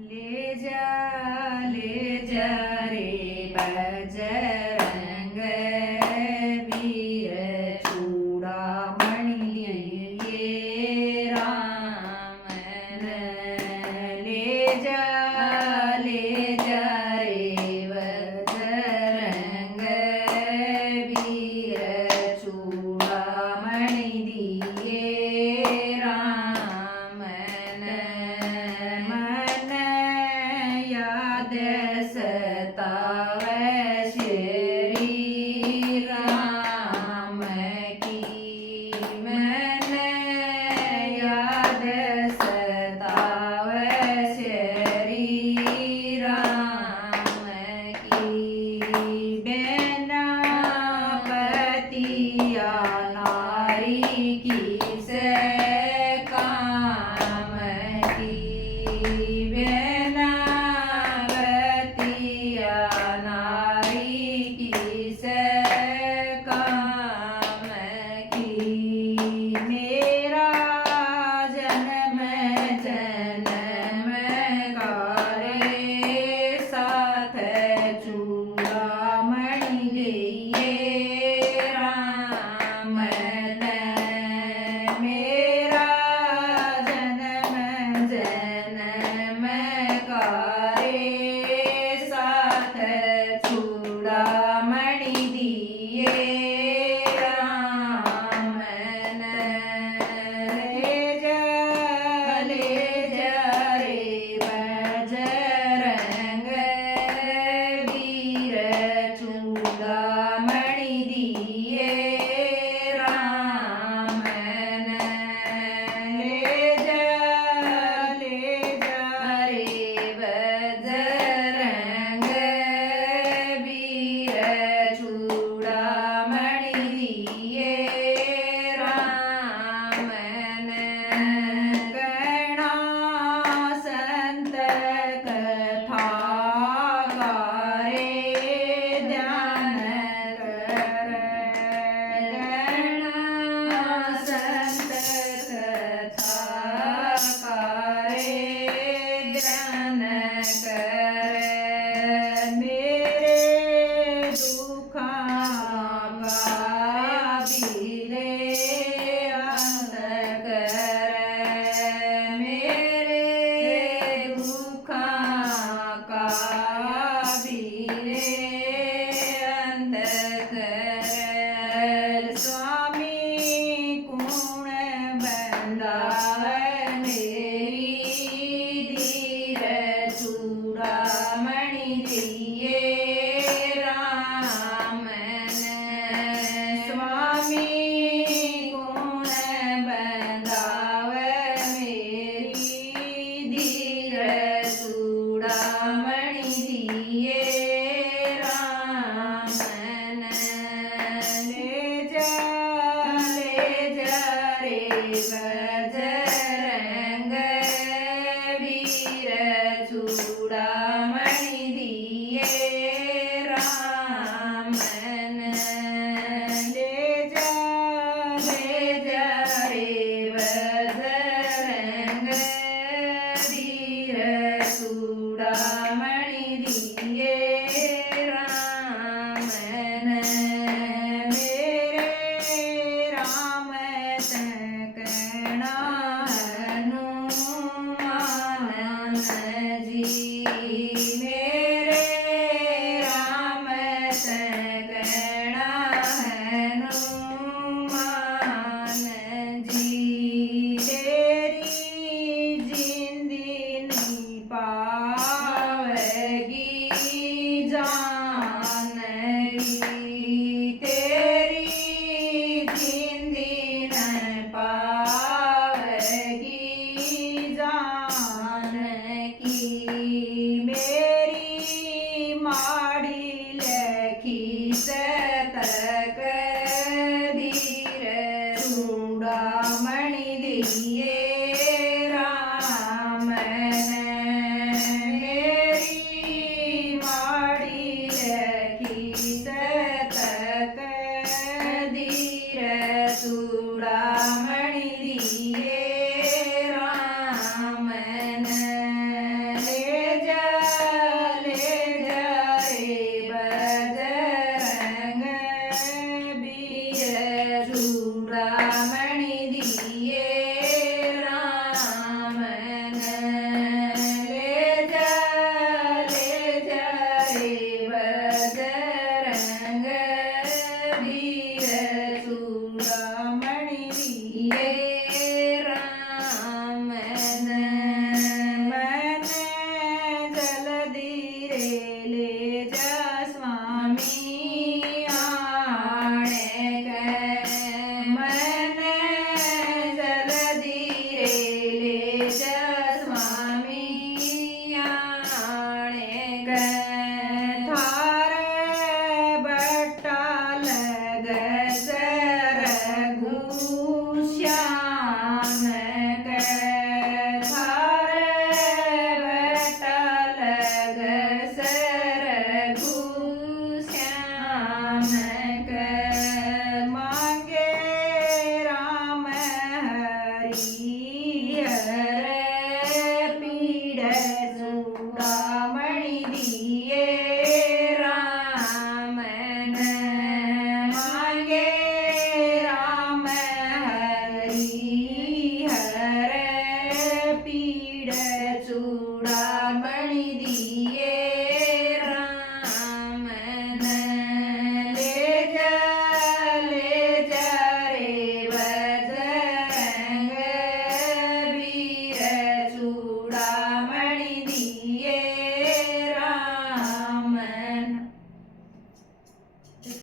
ले जा रे बजरंग वीर चूड़ामणि ये राम ले जा रे बजरंग वीर चूड़ामणि दिए राम मन याद सतावे श्री राम की मन याद सतावे श्री राम की बिना पतिया नारी की से काम की बिना पतिया नारी की से काम की मेरा जन्म जन्म करे साथ चूड़ामणि दिए राम मेरा जन्म जन्म करे साथ चूड़ामणि दिए राम ले जा रे बजरंग वीर चूड़ामणि दिए राम ले जा रे बजरंग वीर चूड़ामणि दिए राम गणा संत कथा गारे ध्यान कर गणा संत कथा गारे ध्यान कर मेरे दुखा का बिले अंत कर मेरे दुखा का बिले अंत कर स्वामी कुण बंदाव मेरी धीर चूड़ामणि दिए राम स्वामी गुण बंदाव मेरी धीर चूड़ामणि दिए राम ले जा रे बजरंग वीर चूड़ामणि दिए राम ले जा रे बजरंग वीर चूड़ामणि दिए राम मेरे राम सकना हनुमान जी मेरे राम सकना हनुमान जी तेरी जिंदगी पावेगी जानगी तेरी जिंदगी न पावेगी जान